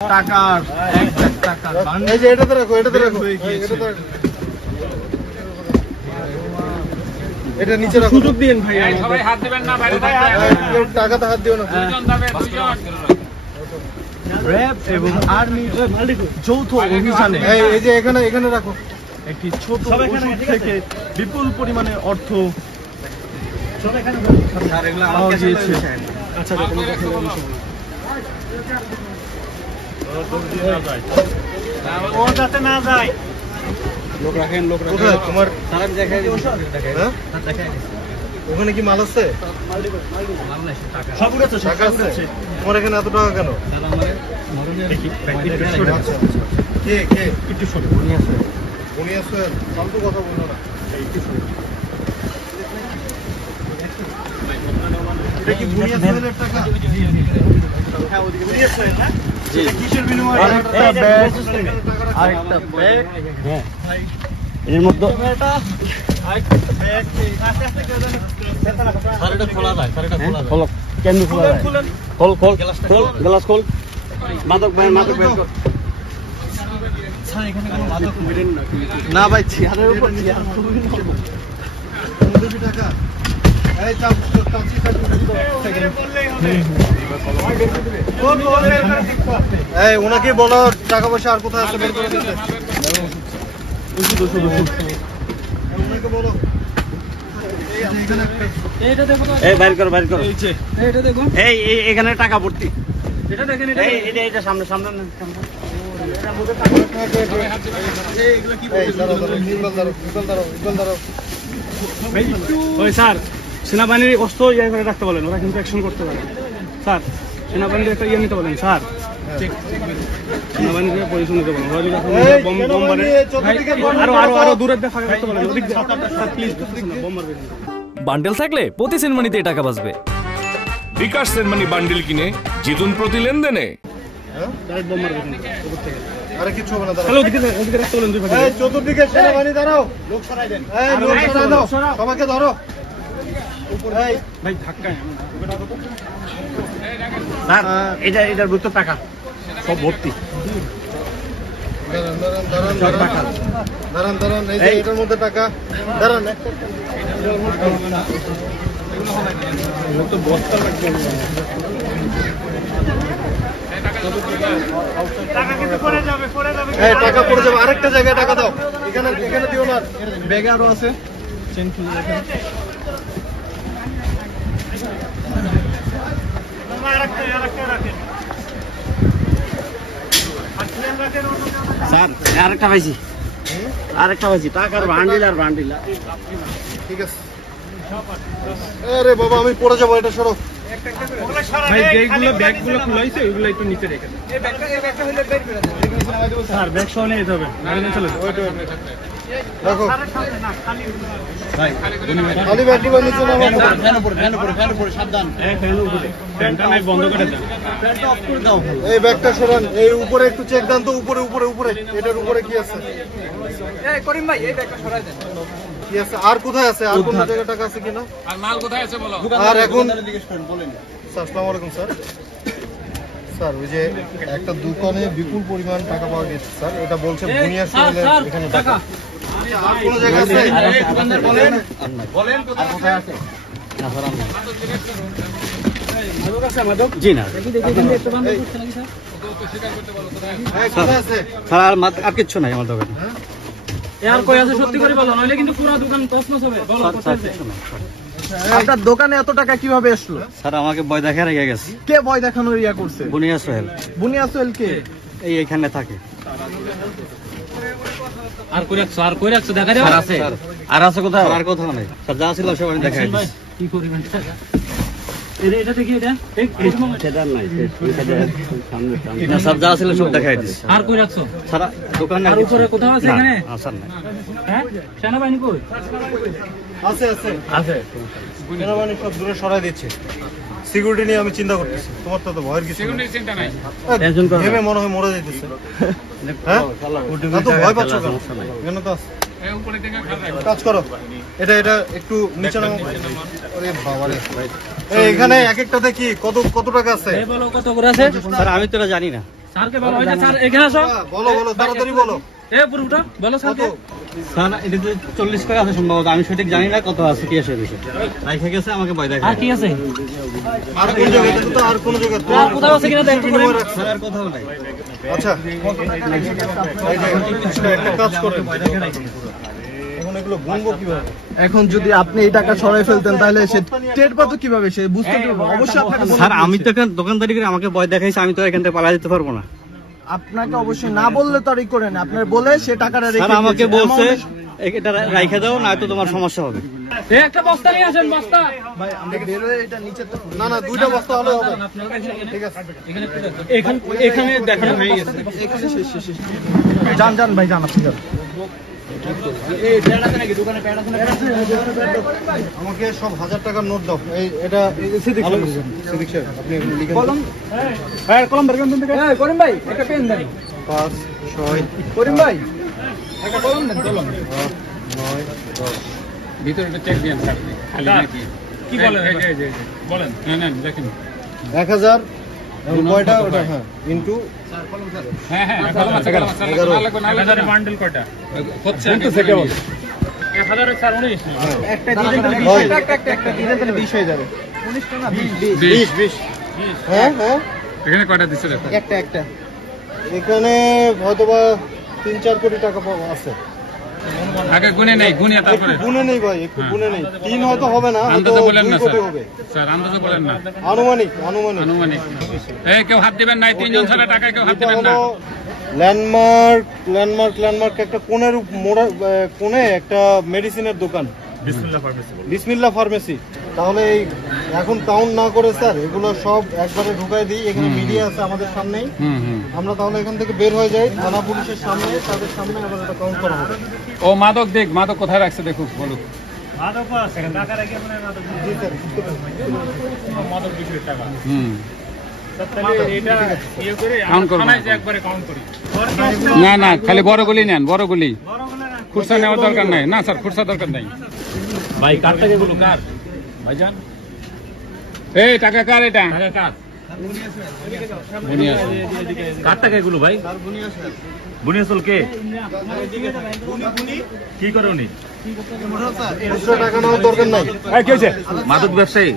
টাকার 1 লাখ টাকা এই যে এটাতে রাখো এটাতে রাখো এটা নিচে রাখো সুযোগ দিন ভাই সবাই হাত দিবেন না বাইরে টাকাতে হাত দিও না দুজন যাবে দুজন র‍্যাব এবং আর্মি যৌথ অভিযানে এই যে এখানে রাখো একটি ছোট ওষুধ থেকে বিপুল পরিমাণে অর্থ পাওয়া গিয়েছে। আচ্ছা ও যাতে না যায় লোক রাখেন তোমার সারা দেখাই হ্যাঁ ওখানে কি মাল আছে সব আছে টাকা আছে তোমার এখানে এত টাকা কেন কে একটু ছোট উনি আছে ফালতু কথা বলো না এটা কি বুনিয়া সোহেলের টাকা হ্যাঁ ওদিকে বুনিয়া সোহেল না জি কিসের বিনিময়ে আরেকটা ব্যাগ হ্যাঁ এর মধ্যে এটা আরেকটা ব্যাগ আস্তে কেউ জানে সারাটা খোলা যায় খোল কেন খোলা যায় খোল গ্লাস খোল মাদক ভাই এখানে কোনো মাদক মিলেন না ভাই চেয়ারের উপর চেয়ার খুবই টাকা এই চাপ এই ওনাকে বলো টাকা পয়সা আর কোথায় আছে বের করে দিতে ওনাকে বলো এইটা দেখো এই বাইর কর এই যে এইটা দেখো এই এখানে টাকা ভর্তি এটা দেখেন এটা সামনে এটা মধ্যে টাকা এইগুলো কি ওই স্যার সেনাবাহিনীর অস্ত্র ইয়ে করে রাখতে বলেন ওরা কিন্তু অ্যাকশন করতে পারে স্যার সেনাবাহিনীর একটা ইয়ে নিতে বলেন স্যার সেনাবাহিনীর পরিচয় নিতে বলেন আরো দূরের দিয়ে ফাঁকা করতে বলেন প্লিজ বোম মারবে বান্ডেল থাকলে প্রতি সেনমানিতে টাকা বাঁচবে। বিকাশ সেনমানি বান্ডেল কিনে জিতুন প্রতি লেনদেনে। ডাইরেক্ট বোম মারবে উপর থেকে আরে কিছু হবে না হ্যালো ওদিকে রাখতে বলেন দুই ভাগে এই চতুর্দিকে সেনাবাহিনী দাঁড়াও লোক সরাই দেন এই লোক সরাই দাও সবাইকে ধরো উপরে এই ভাই ধাক্কায় স্যার এটার ভিতর টাকা সব ভর্তি দাঁড়ান এই যে এটার মধ্যে টাকা দাঁড়ান তো বস্তা লাগবে টাকা পড়ে যাবে আরেকটা জায়গায় টাকা দাও এখানে দিও না ব্যাগে আরো আছে চেন খুলে রাখেন স্যার আরেকটা পাইছি টাকার বান্ডিল ঠিক আছে আরে বাবা আমি পড়ে যাবো এটা সরো ভাই যেগুলো ব্যাগগুলো খুলাইছে ওইগুলো একটু নিচে রেখে দেন এই ব্যাগটা হইলে বের করে দেন স্যার ব্যাগ সহ নিয়ে যেতে হবে গাড়ি নিয়ে চলে রাখো ভাই খালি ব্যাগগুলো নিচে নামাও ফ্যান উপরে সাবধান ফ্যান উপরে ফ্যানটা নাই বন্ধ করে দেন ফ্যানটা অফ করে দাও এই ব্যাগটা সরান এই উপরে একটু চেক দেন তো উপরে এটার উপরে কি আছে এই করিম ভাই এই ব্যাগটা সরাই দেন কি আছে আর কোথায় আছে আর কোন জায়গায় টাকা আছে কিনা আর মাল কোথায় আছে বলো আর এখন বলেন স্যার আসসালামু আলাইকুম স্যার ওই যে একটা দোকানে বিপুল পরিমাণ টাকা পাওয়া গেছে স্যার এটা বলছে বুনিয়া সোহেলের এখানে টাকা আর কোন জায়গায় আছে এই দোকানদার বলেন কোথায় আছে না স্যার আমরা মাদক আছে মাদক জি না দেখি একটু বন্ধ করতে লাগি স্যার তো স্বীকার করতে বলো কোথায় আছে স্যার আর কিছু নাই আমার দোকানে আর কই আছে সত্যি করে বলো নইলে কিন্তু পুরো দোকান তছনছ হবে বলো কোথায় আছে আপনার দোকানে এত টাকা কিভাবে আসলো স্যার আমাকে ভয় দেখে রেখে গেছে। কে ভয় দেখানোর ইয়া করছে বুনিয়া সোহেল বুনিয়া কে এইখানে থাকে। আর কই রাখছো দেখা যাবে আর আছে কোথাও? আর কোথাও নাই স্যার, যা ছিল সব দেখাই দিছি। কি করিবেন এটা দেখি এটা সেটা নাই সামনে না স্যার, যা ছিল সব দেখাই দিছি। আর কই রাখছো স্যার দোকানে আর উপরে কোথাও আছে এখানে? না স্যার নাই। হ্যাঁ সেনাবাহিনী কই আছে সেনাবাহিনী সব দূরে সরাই দিচ্ছে। সিকিউরিটি নিয়ে আমি চিন্তা করতেছি। তোমার তো ভয়ের কিছু চিন্তা নাই। ভেবে মনে হয় মরে যাইতেছে। হ্যাঁ এত ভয় পাচ্ছ কেন? তো কাজ করো, এটা একটু নিচে নামো। আরে বাবা রে, এখানে এক একটাতে কি কত টাকা আছে? বলো কত করে আছে? স্যার আমি তো এটা জানি না। স্যারকে বলো, ওই যে স্যার এখানে আসো। বলো বলো তাড়াতাড়ি বলো। এ পুরোটা বলো স্যারকে। স্যার এটা তো 40 করে আছে সম্ভবত, আমি সঠিক জানি না কত আছে কি আছে বেশি রাইখা গেছে আমাকে ভয় দেখায়। আর কি আছে? আর কোন জায়গায় দেখো তো, আর কোন জায়গায় তো আর কোথাও আছে কিনা দেখো। বিনিময় রাখছে। স্যার আর কোথাও নাই। আচ্ছা এই যে একটা কাজ করেন, এখন এগুলো গুনবো কিভাবে? এখন যদি আপনি এই টাকা সরাই ফেলতেন তাহলে সে টের পাতো কিভাবে, সে বুঝতে পারবে? অবশ্যই আপনাকে স্যার আমি তো এখানে দোকানদারি করে আমাকে ভয় দেখাইছে, আমি তো এখান থেকে পালা যেতে পারবো না। আপনাকে অবশ্যই না বললে তো আর ই করে না, আপনার বলে সে টাকাটা রেখে স্যার আমাকে দিয়েছে। বলছে Amount- এটা রাইখা দাও, না তো তোমার সমস্যা হবে। এ একটা বস্তা নিয়ে আসেন, বস্তা। ভাই আমরা বের হয়ে এটা নিচে তো না না, দুইটা বস্তা হলে হবে। ঠিক আছে এখানে দেখানো হয়ে গেছে। এখানে শেষ শেষ শেষ। যান যান ভাই যান, আপনি যান। আমাকে সব 1000 টাকার নোট দাও। এই এটা সিদ্দিক সাহেব আপনি এখানে লিখে দিন। হ্যাঁ কলম বের করুন থেকে। হ্যাঁ করিম ভাই একটা পেন দেন। 5 6 করিম ভাই একটা কলম দেন, কলম। 9 10 ভিতরে চেক দিন স্যার, খালি নাকি কি বলেন? বলেন না দেখেন। 1000 কয়টা ওটা? হ্যাঁ ইনটু হ্যাঁ হ্যাঁ কলম আছে, কলম আছে। 11 বান্ডেল কয়টা হচ্ছে? কিন্তু থেকে বল 1000 স্যার 19 একটা দিলে তাহলে 20 একটা দিলে তাহলে 20 হয়ে যাবে। 19 টা না 20 20 হ্যাঁ হ্যাঁ এখানে কয়টা দিছে দেখো। একটা এখানে হয়তোবা 3-4 কোটি টাকা আছে। আগে গুনে নেই, গুনিয়া তারপরে একটু গুনে নেই ভাই, একটু গুনে নেই। 3 হয়তো হবে না, হয়তো আন্দাজে বলেন 2 না কোটি স্যার। হবে। স্যার আন্দাজে বলেন না, আনুমানিক এই কেউ হাত দিবেন না, তিনজন ছাড়া টাকা কেউ হাত দিবেন না। ল্যান্ডমার্ক একটা কোণের মোড়া কোণে একটা মেডিসিনের দোকান, বিসমিল্লাহ ফার্মেসি। তাহলে এই এখন কাউন্ট না করে স্যার এগুলো সব একবারে ঢুকাই দিই। এখানে মিডিয়া আছে আমাদের সামনেই, আমরা তাহলে এখান থেকে বের হয়ে যাই থানা পুলিশের সামনে, তাদের সামনে আবার এটা কাউন্ট করা হবে। ও মাদক দেখ, মাদক কোথায় রাখছে দেখুক, বলুক। না না, খালি বড় গুলি নেন, বড় গুলি। খুরসা নেওয়ার দরকার নাই। না স্যার খুরসা দরকার নাই। ভাই কার টাকা গুলো কার? ভাইজান এই টাকা কার? এটা টাকা কার? বুনিয়াস। কার টাকা এগুলো ভাই? বুনিয়াসল কে? কি করে উনি? খুচরো টাকা নেওয়ার দরকার নাই। কি হয়েছে? মাদক ব্যবসায়ী।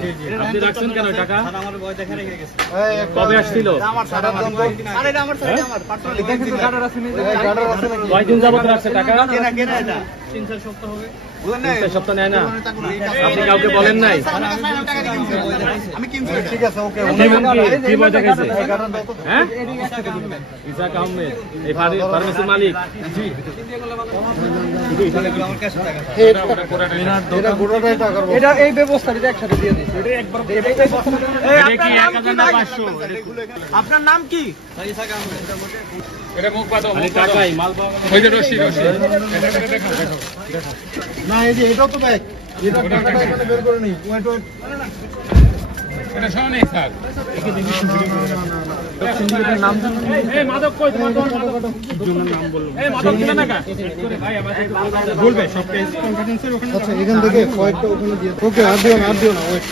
আপনি রাখছেন কেন টাকা? স্যার আমার ভয় দেখা রেখে গেছে। কবে আসছিল? কয়দিন যাবত রাখছে টাকা? 3-4 সপ্তাহ হবে। 3 সপ্তাহ নেয় না? আপনি কাউকে বলেন নাই? ঠিক আছে ওকে। কি ভয় দেখাইছে? হ্যাঁ? ইসাক আহমেদ, এই ফার্মেসির মালিক। জি। এটা গোটাটাই টাকার বস্তা। এটা এই ব্যবস্থাটা একসাথে দিয়ে দিচ্ছি। এটা একবার আপনার নাম কি? এটা মুখ বাঁধো, মুখ টাকাই মাল পাওয়া। ওই যে রশি রশি। না এই যে এটাও তো ব্যাগ, এটা টাকাটা এখানে বের করে নিই। ওয়েট এটা শোনো নেই স্যার। নাম জানেন? এই মাদক কই তোমার? নাম বললো। এই মাদক দিবে না কা? ভাই আমাদের বলবে সব কেস কনফিডেন্সের ওখানে। আচ্ছা এখান থেকে কয়েকটা ওখানে দিয়ে। ওকে আর দিও না ওয়েট।